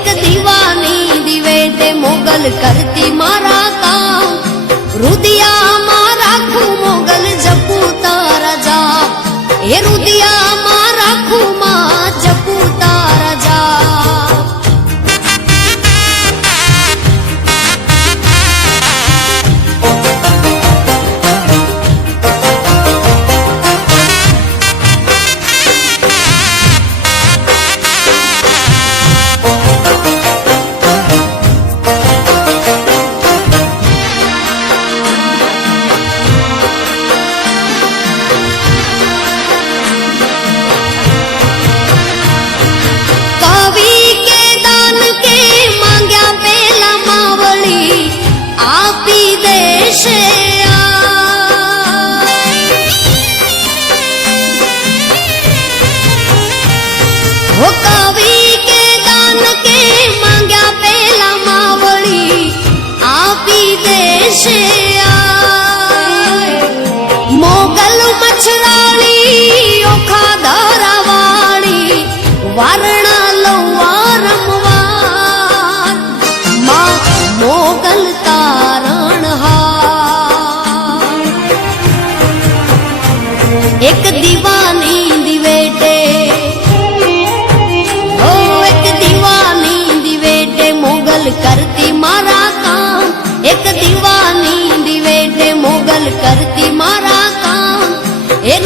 एक दीवानी दिवेटे मोगल करती मारा काम रुदिया मारा खू मोगल जपू तारा जा ए रुदिया मारा खू मा जपू तारा जा वो कवि के दान के मांग्या पेला मावड़ी आपी देश मोगल मछराली ओखा धारावाड़ी वारणा लौवारमवार मां मोगल तारण हार एक दीवानी दिवेटे करती मारा काम एक दीवानी दिवेटे मोगल करती मारा काम ए